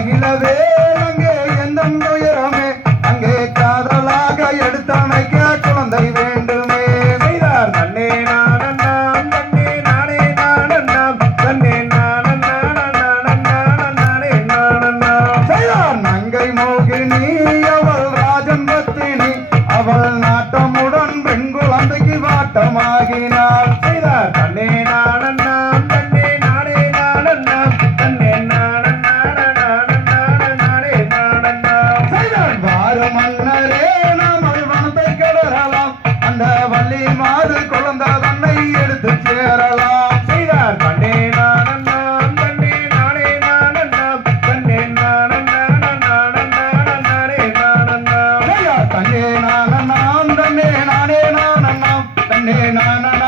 அகிலவே அங்கே எந்த துயரமே அங்கே காதலாக எடுத்தமைக்க குழந்தை வேண்டுமே செய்தார் தன்னே நானண்ணாம் தன்னே நானே நானண்ணாம் தன்னே நானே நானண்ணாம் செய்தார் நங்கை மோகினி அவள் ராஜன் பத்தினி அவள் நாட்டமுடன் பெண் குழந்தைக்கு வாட்டமாகினாள் செய்தார் தன்னே நானண்ணாம் தன்னே நானே நானண்ணாம் தன்னே நானே நானண்ணாம் செய்தார் வாரு மன்னரே நாமல் வனத்தை கடறலாம் அந்த வள்ளி மாறு குழந்தை தன்னை எடுத்து சேரலாம் செய்தார் தன்னே நானண்ணாம் தன்னே நானே நானண்ணாம் தன்னே நானே நானண்ணாம் செய்தார் தன்னே நானண்ணாம் தன்னே நானே நானண்ணாம் தன்னே நானண்ணாம்